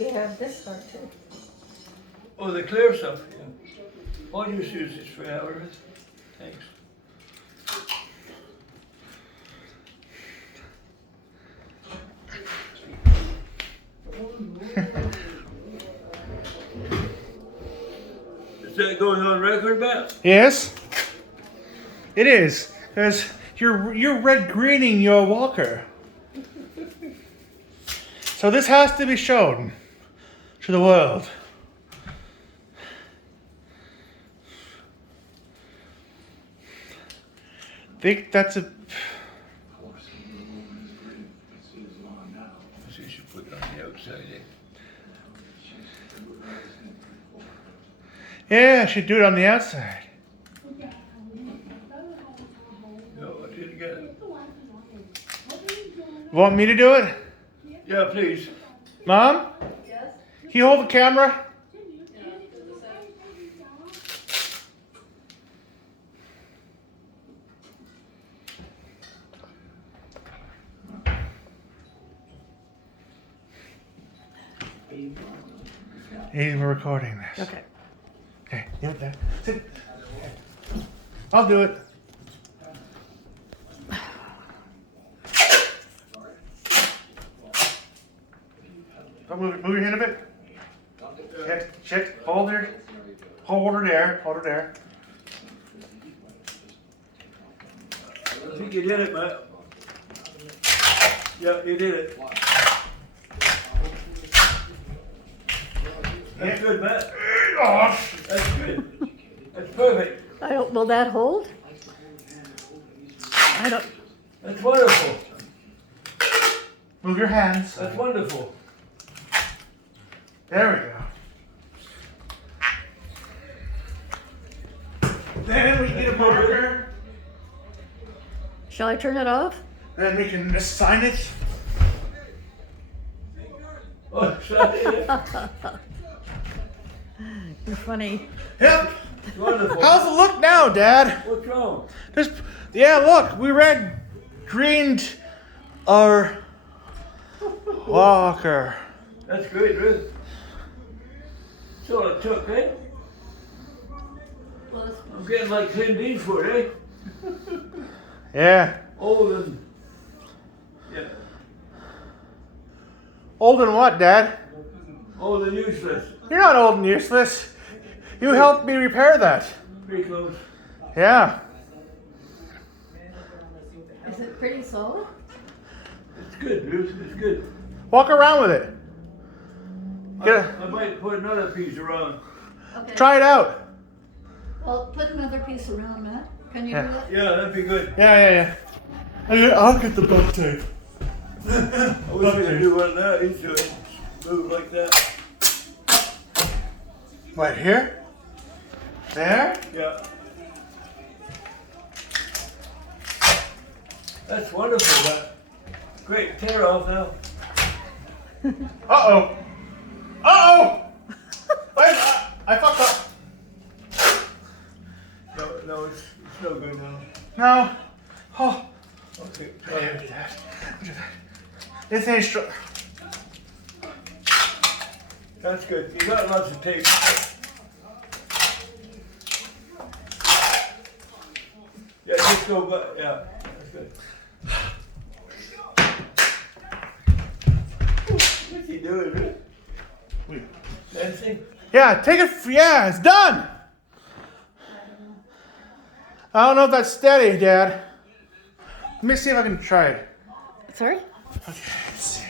You have this one too. Oh, the clear stuff, yeah. I'll just use this for hours. Thanks. Is that going on record, Matt? Yes, it is. Because you're red greening your walker. So this has to be shown to the world. Think that's a. So you should put it on the outside, eh? Yeah, I should do it on the outside. No, I didn't get it. Want me to do it? Yeah, please. Mom? Yes? Can you hold the camera? Hey, we're recording this. Okay. Okay, you there. Sit. I'll do it. Don't move your hand a bit. Check. Hold her. Hold her there. Hold her there. I think you did it, Matt. Yeah, you did it. That's good, Matt. Oh, That's good. That's perfect. I don't, will that hold? I don't, That's wonderful. move your hands. That's wonderful. There we go. Then we get a marker. shall I turn it off? Then we can assign it. Oh, sorry. You're funny. Yep. It's wonderful. How's it look now, Dad? What's wrong? Yeah, look, we red greened our walker. That's great, Ruth. That's all it took, eh? I'm getting like Clint Eastwood, eh? Yeah. Old and... Yeah. Old and what, Dad? Old and useless. You're not old and useless. You helped me repair that. Pretty close. Yeah. Is it pretty solid? It's good, Ruth. It's good. Walk around with it. I might put another piece around. Okay. Try it out. Well, put another piece around, Matt. Can you Yeah. do that? Yeah, that'd be good. Yeah. I'll get the butt tape. I wish we could do one of that. He's doing move like that. Right here? There? Yeah. That's wonderful, that. Great. Tear off now. Uh-oh. I fucked up. No, it's no good now. No. Oh. Okay. Hey, Dad. This ain't strong. That's good. You got lots of tape. Yeah, just go back. Yeah, that's good. What's he doing, man? Wait. Dancing? Yeah, take it. Yeah, it's done. I don't know if that's steady, Dad. Let me see if I can try it. Sorry? Okay, let's see.